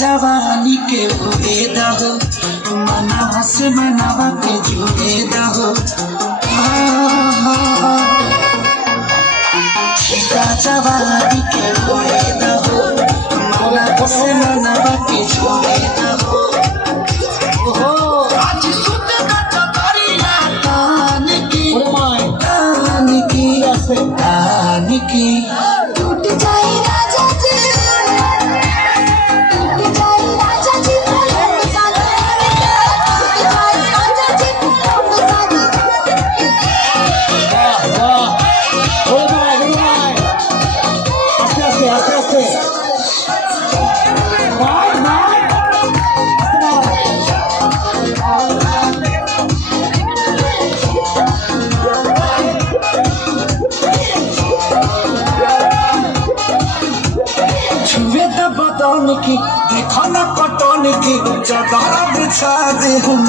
जवानी के उड़े दहो मना से मनावा के जुड़े दहो जवानी के उड़े दहो मना से मनावा के जुड़े दहो आज सुन का चतरिया तान की टूट जाए राजा जी टूट जाए राजा जी फूलों साथ टूट जाए राजा जी फूलों साथ छुए द बदन की देखो न कटन की चादर बिछा दे हम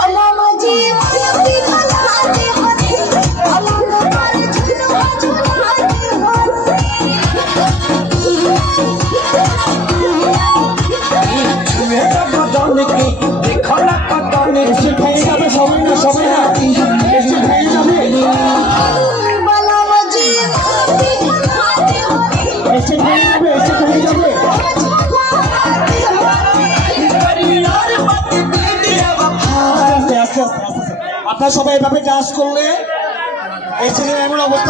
ओला मुझे मुझे खलाते होते ओला पर झुलवा झुलाते छुए द बदन की देखो न कटन की भई जाबे समय ना एसे भई जाबे ओला मुझे मुझे खलाते होते एसे भई जाबे আপনারা সবাই এভাবে কাজ করলে এই ছেলের এমন অবস্থা